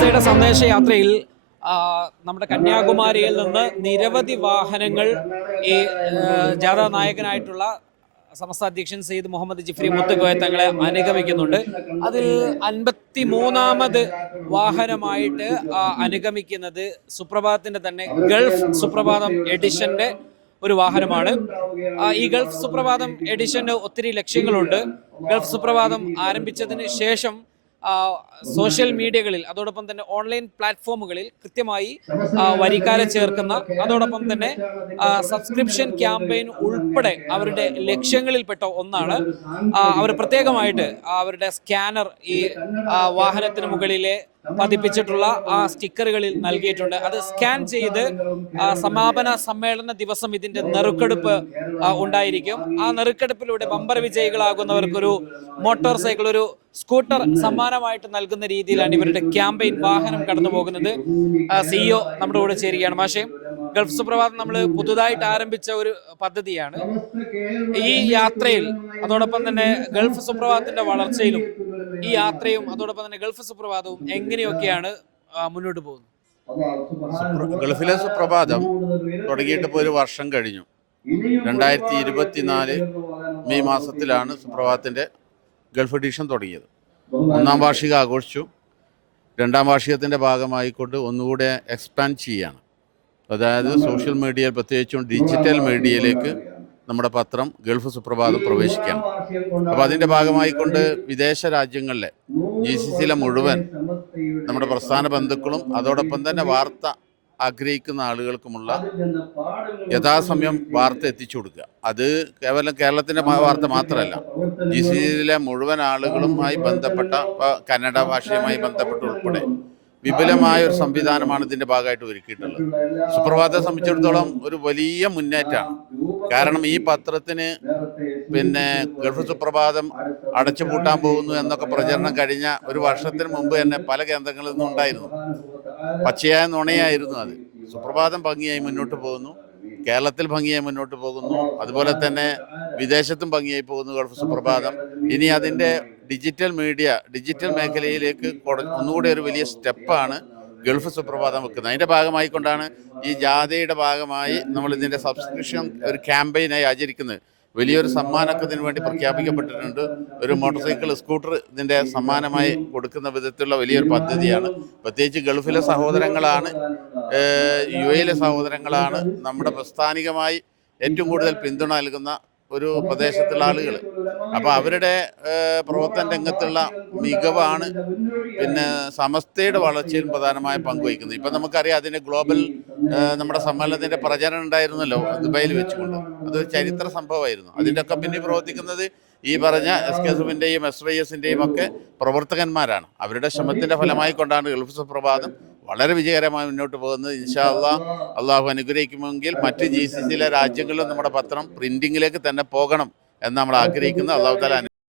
വിദേശ സന്ദേശയാത്രയിൽ നമ്മുടെ കന്യാകുമാരിയിൽ നിന്ന് നിരവധി വാഹനങ്ങൾ ഈ ജാഥാ നായകനായിട്ടുള്ള സമസ്ത അധ്യക്ഷൻ സെയ്ദ് മുഹമ്മദ് ജിഫ്രി മുത്തുകോയ തങ്ങളെ അനുഗമിക്കുന്നുണ്ട്. അതിൽ അൻപത്തി മൂന്നാമത് വാഹനമായിട്ട് അനുഗമിക്കുന്നത് സുപ്രഭാതത്തിന്റെ തന്നെ ഗൾഫ് സുപ്രഭാതം എഡിഷന്റെ ഒരു വാഹനമാണ്. ഈ ഗൾഫ് സുപ്രഭാതം എഡിഷന് ഒത്തിരി ലക്ഷ്യങ്ങളുണ്ട്. ഗൾഫ് സുപ്രഭാതം ആരംഭിച്ചതിന് ശേഷം സോഷ്യൽ മീഡിയകളിൽ അതോടൊപ്പം തന്നെ ഓൺലൈൻ പ്ലാറ്റ്ഫോമുകളിൽ കൃത്യമായി വരിക്കാരെ ചേർക്കുന്ന അതോടൊപ്പം തന്നെ സബ്സ്ക്രിപ്ഷൻ ക്യാമ്പയിൻ ഉൾപ്പെടെ അവരുടെ ലക്ഷ്യങ്ങളിൽപ്പെട്ട ഒന്നാണ്. അവർ പ്രത്യേകമായിട്ട് അവരുടെ സ്കാനർ ഈ വാഹനത്തിന് മുകളിലെ പതിപ്പിച്ചിട്ടുള്ള ആ സ്റ്റിക്കറുകളിൽ നൽകിയിട്ടുണ്ട്. അത് സ്കാൻ ചെയ്ത് സമാപന സമ്മേളന ദിവസം ഇതിന്റെ നെറുക്കെടുപ്പ് ഉണ്ടായിരിക്കും. ആ നെറുക്കെടുപ്പിലൂടെ ബമ്പർ വിജയികളാകുന്നവർക്കൊരു മോട്ടോർ സൈക്കിൾ ഒരു സ്കൂട്ടർ സമ്മാനമായിട്ട് നൽകുന്ന രീതിയിലാണ് ഇവരുടെ ക്യാമ്പയിൻ വാഹനം കടന്നു പോകുന്നത് സിഇഒ നമ്മുടെ കൂടെ ചേരുകയാണ്. മാഷേ ഗൾഫ് സുപ്രഭാതം നമ്മൾ പുതുതായിട്ട് ആരംഭിച്ച ഒരു പദ്ധതിയാണ്. ഈ യാത്രയിൽ അതോടൊപ്പം തന്നെ ഗൾഫ് സുപ്രഭാതത്തിന്റെ വളർച്ചയിലും ഈ യാത്രയും അതോടൊപ്പം തന്നെ ഗൾഫ് സുപ്രഭാതവും എങ്ങനെയൊക്കെയാണ് മുന്നോട്ട് പോകുന്നത്? ഗൾഫിലെ സുപ്രഭാതം തുടങ്ങിയിട്ട് ഒരു വർഷം കഴിഞ്ഞു. രണ്ടായിരത്തി ഇരുപത്തിനാല് മെയ് മാസത്തിലാണ് സുപ്രഭാതത്തിന്റെ ഗൾഫ് എഡിഷൻ തുടങ്ങിയത്. ഒന്നാം വാർഷികം ആഘോഷിച്ചു. രണ്ടാം വാർഷികത്തിന്റെ ഭാഗമായിക്കൊണ്ട് ഒന്നുകൂടെ എക്സ്പാൻഡ് ചെയ്യാണ്. അതായത് സോഷ്യൽ മീഡിയ പ്രത്യേകിച്ചും ഡിജിറ്റൽ മീഡിയയിലേക്ക് നമ്മുടെ പത്രം ഗൾഫ് സുപ്രഭാതം പ്രവേശിക്കാം. അപ്പോൾ അതിന്റെ ഭാഗമായിക്കൊണ്ട് വിദേശ രാജ്യങ്ങളിലെ ജി സി സിയിലെ മുഴുവൻ നമ്മുടെ പ്രസ്ഥാന ബന്ധുക്കളും അതോടൊപ്പം തന്നെ വാർത്ത ആഗ്രഹിക്കുന്ന ആളുകൾക്കുമുള്ള യഥാസമയം വാർത്ത എത്തിച്ചു കൊടുക്കുക. അത് കേവലം കേരളത്തിന്റെ വാർത്ത മാത്രമല്ല. ജി സി സിയിലെ മുഴുവൻ ആളുകളുമായി ബന്ധപ്പെട്ട കന്നഡ ഭാഷയുമായി ബന്ധപ്പെട്ട് ഉൾപ്പെടെ വിപുലമായ ഒരു സംവിധാനമാണ് ഇതിന്റെ ഭാഗമായിട്ട് ഒരുക്കിയിട്ടുള്ളത്. സുപ്രഭാതത്തെ സംബന്ധിച്ചിടത്തോളം ഒരു വലിയ മുന്നേറ്റമാണ്. കാരണം ഈ പത്രത്തിന് പിന്നെ ഗൾഫ് സുപ്രഭാതം അടച്ചുപൂട്ടാൻ പോകുന്നു എന്നൊക്കെ പ്രചരണം കഴിഞ്ഞ ഒരു വർഷത്തിന് മുമ്പ് തന്നെ പല കേന്ദ്രങ്ങളിൽ നിന്നും ഉണ്ടായിരുന്നു. പച്ചയായ നുണയായിരുന്നു അത്. സുപ്രഭാതം ഭംഗിയായി മുന്നോട്ട് പോകുന്നു. കേരളത്തിൽ ഭംഗിയായി മുന്നോട്ട് പോകുന്നു. അതുപോലെ തന്നെ വിദേശത്തും ഭംഗിയായി പോകുന്നു ഗൾഫ് സുപ്രഭാതം. ഇനി അതിന്റെ ഡിജിറ്റൽ മീഡിയ ഡിജിറ്റൽ മേഖലയിലേക്ക് ഒന്നുകൂടെ ഒരു വലിയ സ്റ്റെപ്പാണ് ഗൾഫ് സുപ്രഭാതം വെക്കുന്നത്. അതിന്റെ ഭാഗമായിക്കൊണ്ടാണ് ഈ ജാഥയുടെ ഭാഗമായി നമ്മൾ ഇതിന്റെ സബ്സ്ക്രിപ്ഷൻ ഒരു ക്യാമ്പയിനായി ആചരിക്കുന്നത്. വലിയൊരു സമ്മാനമൊക്കെ വേണ്ടി പ്രഖ്യാപിക്കപ്പെട്ടിട്ടുണ്ട്. ഒരു മോട്ടോർ സൈക്കിൾ സ്കൂട്ടർ ഇതിന്റെ സമ്മാനമായി കൊടുക്കുന്ന വിധത്തിലുള്ള വലിയൊരു പദ്ധതിയാണ്. പ്രത്യേകിച്ച് ഗൾഫിലെ സഹോദരങ്ങളാണ് യു എയിലെ സഹോദരങ്ങളാണ് നമ്മുടെ പ്രസ്ഥാനികമായി ഏറ്റവും കൂടുതൽ പിന്തുണ നൽകുന്ന ഒരു പ്രദേശത്തുള്ള ആളുകൾ അപ്പോൾ അവരുടെ പ്രവർത്തന രംഗത്തുള്ള മികവാണ് പിന്നെ സമസ്തയുടെ വളർച്ചയിൽ പ്രധാനമായ പങ്കുവഹിക്കുന്നത് ഇപ്പം നമുക്കറിയാം അതിന്റെ ഗ്ലോബൽ നമ്മുടെ സമ്മേളനത്തിന്റെ പ്രചരണം ഉണ്ടായിരുന്നല്ലോ ദുബൈയിൽ വെച്ചുകൊണ്ട്. അതൊരു ചരിത്ര സംഭവമായിരുന്നു. അതിന്റെയൊക്കെ പിന്നിൽ പ്രവർത്തിക്കുന്നത് ഈ പറഞ്ഞ എസ് കെ എസുവിന്റെയും എസ് വൈ എസിന്റെയും ഒക്കെ പ്രവർത്തകന്മാരാണ്. അവരുടെ ശ്രമത്തിന്റെ ഫലമായി കൊണ്ടാണ് ഗൾഫ് സുപ്രഭാതം വളരെ വിജയകരമായി മുന്നോട്ട് പോകുന്നത്. ഇൻഷാ അള്ളാഹ് അനുഗ്രഹിക്കുമെങ്കിൽ മറ്റ് ജി സി സിയിലെ രാജ്യങ്ങളിലും നമ്മുടെ പത്രം പ്രിന്റിങ്ങിലേക്ക് തന്നെ പോകണം എന്ന് നമ്മൾ ആഗ്രഹിക്കുന്നു. അള്ളാഹു താല